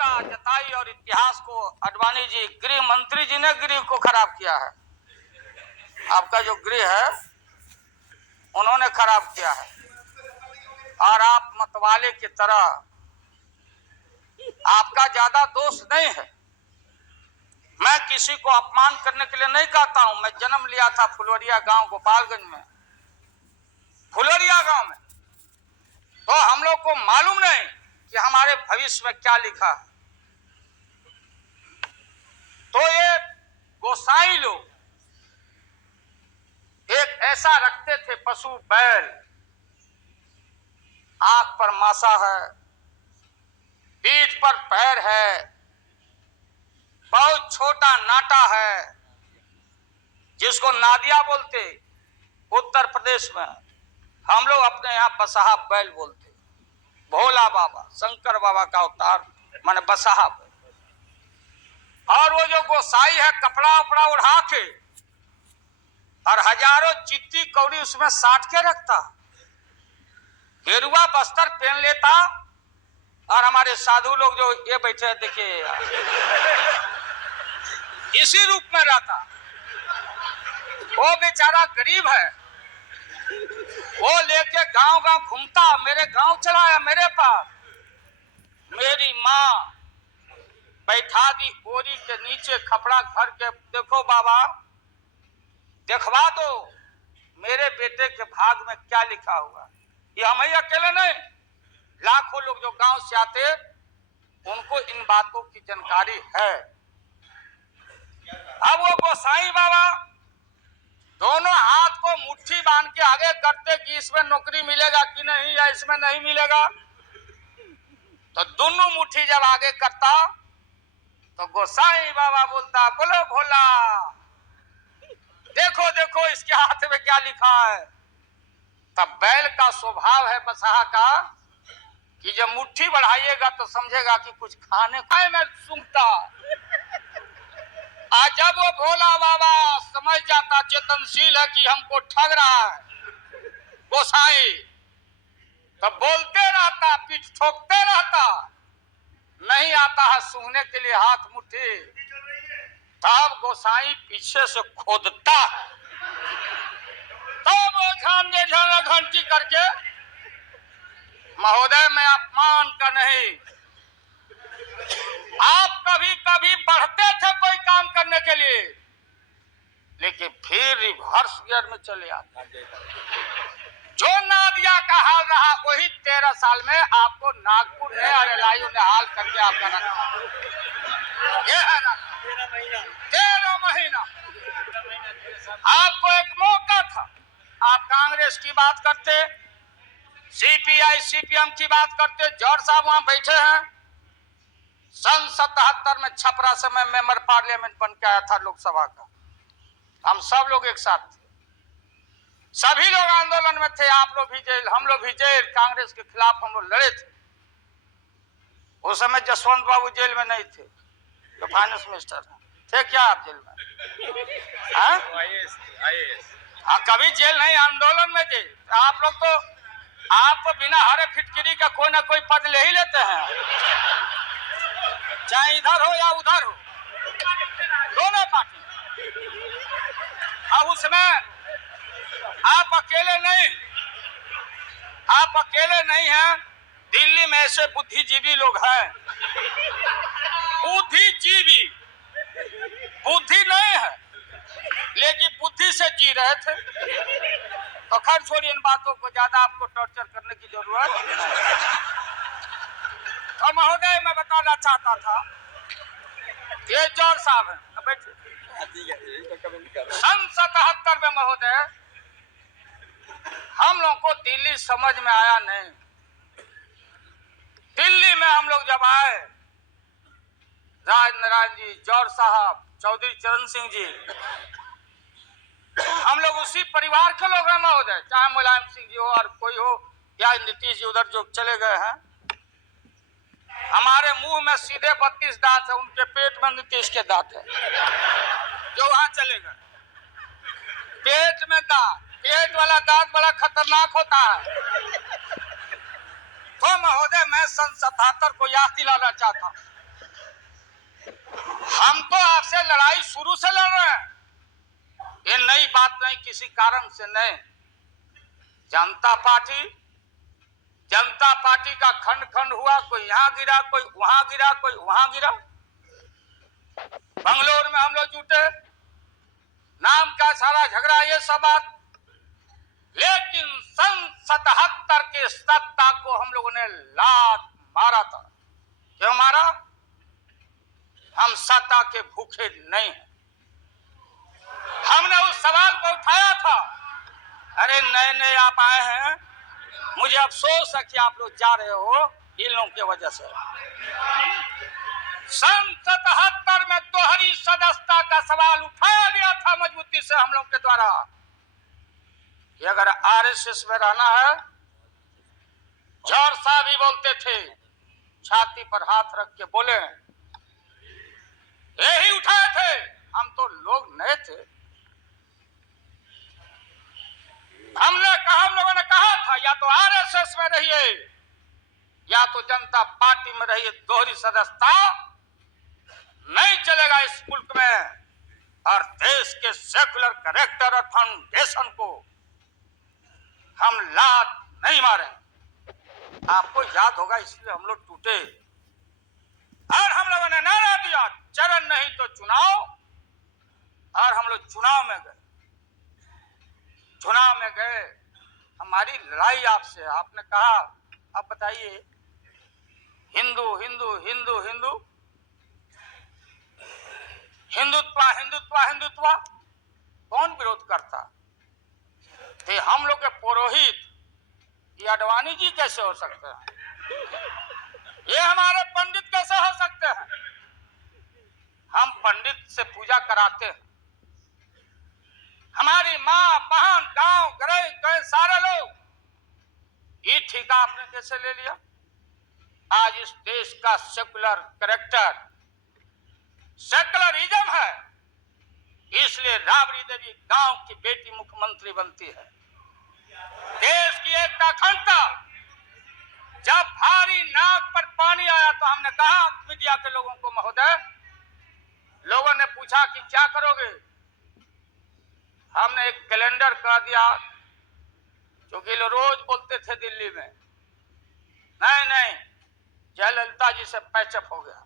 चिंता जताई और इतिहास को आडवाणी जी, गृह मंत्री जी ने गृह को खराब किया है। आपका जो गृह है उन्होंने खराब किया है, और आप मतवाले की तरह, आपका ज्यादा दोष नहीं है। मैं किसी को अपमान करने के लिए नहीं कहता हूं। मैं जन्म लिया था फुलवरिया गांव गोपालगंज में, फुलवरिया गांव में, तो हम लोग को मालूम नहीं कि हमारे भविष्य में क्या लिखा। तो ये गोसाई लोग एक ऐसा रखते थे पशु बैल, आंख पर मासा है, पीठ पर पैर है, बहुत छोटा नाटा है, जिसको नादिया बोलते उत्तर प्रदेश में, हम लोग अपने यहाँ बसहा बैल बोलते। भोला बाबा शंकर बाबा का अवतार माने बसहा बैल। और वो जो गोसाई है कपड़ा उपड़ा उड़ा के और हजारों चिट्ठी कौड़ी उसमें साट के रखता, गेरुआ बस्तर पहन लेता, और हमारे साधु लोग जो ये बैठे हैं देखिए इसी रूप में रहता। वो बेचारा गरीब है, वो लेके गांव गांव घूमता, मेरे गांव चला आया मेरे पास। मेरी माँ बैठा दी ओरी के नीचे खपड़ा घर के, देखो बाबा देखवा दो मेरे बेटे के भाग में क्या लिखा हुआ। ये हम ही अकेले नहीं, लाखों लोग जो गांव से आते उनको इन बातों की जानकारी है। अब वो गोसाई बाबा दोनों हाथ को मुट्ठी बांध के आगे करते कि इसमें नौकरी मिलेगा कि नहीं, या इसमें नहीं मिलेगा। तो दोनों मुट्ठी जब आगे करता तो गोसाई बाबा बोलता, बोलो भोला, देखो देखो इसके हाथ में क्या लिखा है। तब बैल का स्वभाव है बसहा का कि जब मुट्ठी बढ़ाइएगा तो समझेगा कि कुछ खाने खाए में सूंघता। आज जब वो भोला बाबा समझ जाता, चेतनशील है कि हमको ठग रहा है गोसाई, तब बोलते रहता, पीठ ठोकते रहता, नहीं आता है सूंघने के लिए हाथ मुट्ठी। तब गोसाई पीछे से खोदता, तब वो झांझे घंटी करके, महोदय मैं अपमान का नहीं, आप कभी कभी बढ़ते थे कोई काम करने के लिए, लेकिन फिर रिवर्स गियर में चले आते। जो नादिया का हाल रहा वही 13 साल में आपको नागपुर ने और एलआईयू ने हाल करके आपका रखा। ये है ना 13 महीना। आपको एक मौका था, आप कांग्रेस की बात करते, सीपीआई सीपीएम की बात करते। जॉर्ज साहब वहां बैठे हैं, सन 77 में छपरा से मैं मेंबर पार्लियामेंट बन के आया था लोकसभा का। हम सब लोग एक साथ थे, सभी लोग आंदोलन में थे, आप लोग भी जेल, हम लोग भी जेल, कांग्रेस के खिलाफ हम लोग लड़े थे। उस समय जसवंत बाबू जेल में नहीं थे, तो फाइनेंस मिनिस्टर थे। क्या आप जेल में? हाँ कभी जेल नहीं, आंदोलन में जेल। आप लोग तो, आप तो बिना हरे फिटकिरी का कोई ना कोई पद ले ही लेते हैं, चाहे इधर हो या उधर हो, दोनों पार्टी। अब उसमें आप अकेले नहीं, आप अकेले नहीं हैं, दिल्ली में ऐसे बुद्धिजीवी लोग हैं, बुद्धिजीवी, बुद्धि नहीं है लेकिन बुद्धि से जी रहे थे। तो खैर छोड़िए इन बातों को, ज्यादा आपको टॉर्चर करने की जरूरत। तो महोदय मैं बताना चाहता था, ये जॉर्ज साहब है बैठे, सन 77 में महोदय हम लोग को दिल्ली समझ में आया नहीं। दिल्ली में हम लोग जब आए, राज नारायण जी, जॉर्ज साहब, चौधरी चरण सिंह जी, हम लोग उसी परिवार के लोग हैं महोदय, चाहे मुलायम सिंह जी हो और कोई हो, या नीतीश जी उधर जो चले गए हैं। हमारे मुंह में सीधे 32 दांत है, उनके पेट में नीतीश के दांत है जो वहां चले गए। पेट में दांत, पेट वाला दांत बड़ा खतरनाक होता है। तो महोदय मैं सन 77 को याद दिलाना चाहता हूं, हम तो आपसे लड़ाई शुरू से लड़ रहे हैं, ये नई बात नहीं, किसी कारण से नहीं। जनता पार्टी का खंड खंड हुआ, कोई यहाँ गिरा, कोई वहां गिरा, कोई वहां गिरा। बंगलोर में हम लोग जुटे, नाम का सारा झगड़ा, ये सब बात। लेकिन सन 77 के सत्ता को हम लोगों ने लात मारा था। क्यों मारा? हम सत्ता के भूखे नहीं हैं। हमने उस सवाल को उठाया था। अरे नए नए आप आए हैं, मुझे अफसोस है कि आप लोग जा रहे हो इन लोगों की वजह से। सन 77 में दोहरी सदस्यता का सवाल उठाया गया था मजबूती से हम लोग के द्वारा कि अगर आरएसएस में रहना है, जौहर साहब भी बोलते थे, छाती पर हाथ रख के बोले, यही उठाए थे। हम तो लोग नए थे, हम लोगों ने कहा था या तो आरएसएस में रहिए या तो जनता पार्टी में रहिए, दोहरी सदस्यता नहीं चलेगा इस मुल्क में। और देश के सेकुलर कैरेक्टर और फाउंडेशन को हम लात नहीं मारे। आपको याद होगा, इसलिए हम लोग टूटे और हम लोगों ने नारा दिया, चरण नहीं तो चुनाव। और हम लोग चुनाव में गए। हमारी लड़ाई आपसे, आपने कहा अब बताइए, हिंदू हिंदू हिंदू हिंदू हिंदुत्व हिंदुत्व हिंदुत्व कौन विरोध करता? थे हम लोग के पुरोहित, ये अडवाणी जी कैसे हो सकते हैं? ये हमारे पंडित कैसे हो सकते हैं? हम पंडित से पूजा कराते हैं। हमारी माँ बहन गांव गए सारे लोग, ये ठेका आपने कैसे ले लिया? आज इस देश का सेकुलर कैरेक्टर, सेकुलरिज्म है, इसलिए राबड़ी देवी गांव की बेटी मुख्यमंत्री बनती है। देश की एकता अखंडता, जब भारी नाक पर पानी आया तो हमने कहा मीडिया के लोगों को, महोदय, लोगों ने पूछा कि क्या करोगे? हमने एक कैलेंडर कर दिया, क्योंकि लोग रोज बोलते थे दिल्ली में, नहीं जयललिता जी से पैचअप हो गया,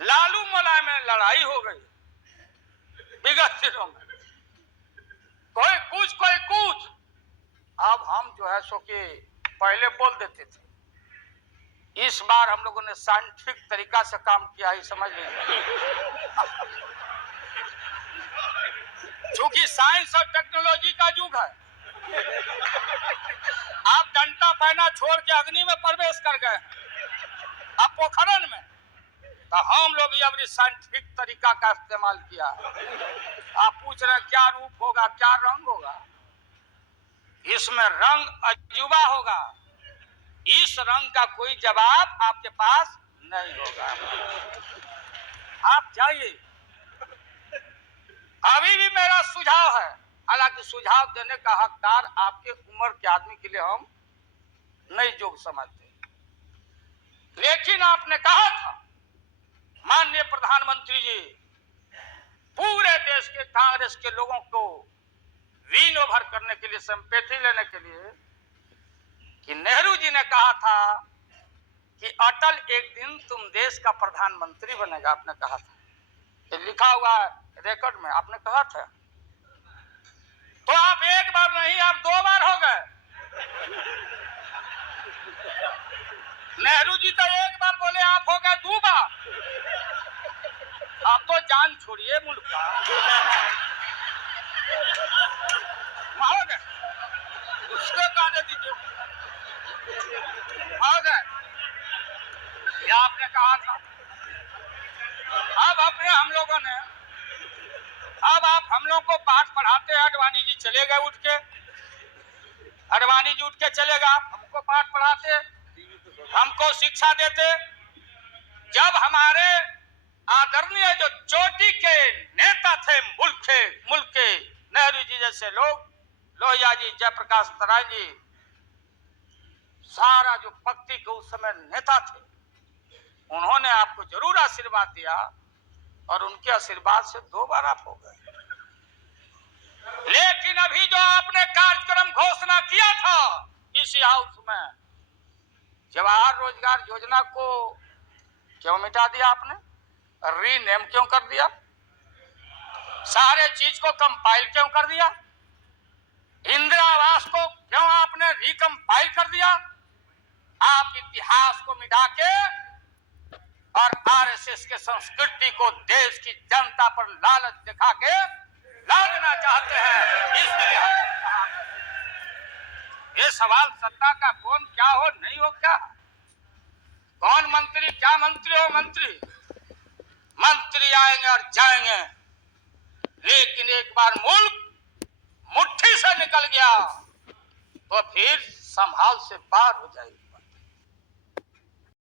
लालू मुलायम में लड़ाई हो गई विगत दिनों में, कोई कुछ। अब हम जो है सो कि पहले बोल देते थे, इस बार हम लोगों ने साइंटिफिक तरीका से काम किया है, समझ लीजिए। क्योंकि साइंस और टेक्नोलॉजी का युग है। आप डंडा पहना छोड़ के अग्नि में प्रवेश कर गए, अब पोखरण में, तो हम लोग ये अपनी साइंटिफिक तरीका का इस्तेमाल किया। आप पूछ रहे हैं क्या रूप होगा, क्या रंग होगा? इसमें रंग अजूबा होगा, इस रंग का कोई जवाब आपके पास नहीं होगा। आप जाइए। अभी भी मेरा सुझाव है, हालांकि सुझाव देने का हकदार आपके उम्र के आदमी के लिए हम नहीं जोग समझते, लेकिन आपने कहा था माननीय प्रधानमंत्री जी, पूरे देश के कांग्रेस के लोगों को विन ओवर करने के लिए, संपत्ति लेने के लिए, कि नेहरू जी ने कहा था कि अटल एक दिन तुम देश का प्रधानमंत्री बनेगा। आपने कहा था, ये लिखा हुआ है रिकॉर्ड में, आपने कहा था। तो आप एक बार नहीं, आप 2 बार हो गए। नेहरू जी तो एक बार बोले, आप हो गए 2 बार। आप तो जान छोड़िए मुल्क का। महोदय, उसको कहने दीजिए। महोदय, ये आपने कहा था। अब अपने हम लोगों ने, अब आप हम लोग को पाठ पढ़ाते हैं। अडवाणी जी चले गए उठ के, अडवाणी जी उठ के चले गए, आप हमको पाठ पढ़ाते, हमको शिक्षा देते। जब हमारे आदरणीय जो चोटी के नेता थे मुल्क के नेहरू जी जैसे लोग, लोहिया जी, जयप्रकाश नारायण जी, सारा जो भक्ति के उस समय नेता थे, उन्होंने आपको जरूर आशीर्वाद दिया और उनके आशीर्वाद से 2 बार आप हो गए। लेकिन अभी जो आपने कार्यक्रम घोषणा किया था इसी हाउस में, जवाहर रोजगार योजना को क्यों मिटा दिया आपने? रीनेम क्यों कर दिया? सारे चीज को कंपाइल क्यों कर दिया? इंदिरा आवास को क्यों आपने रिकंपाइल कर दिया? आप इतिहास को मिटा के और आरएसएस के संस्कृति को देश की जनता पर लालच दिखा के लादना चाहते हैं। इसलिए ये सवाल सत्ता का कौन क्या हो नहीं हो, क्या कौन मंत्री क्या मंत्री हो, मंत्री आएंगे और जाएंगे, लेकिन एक बार मुल्क मुट्ठी से निकल गया तो फिर संभाल से पार हो जाएगी।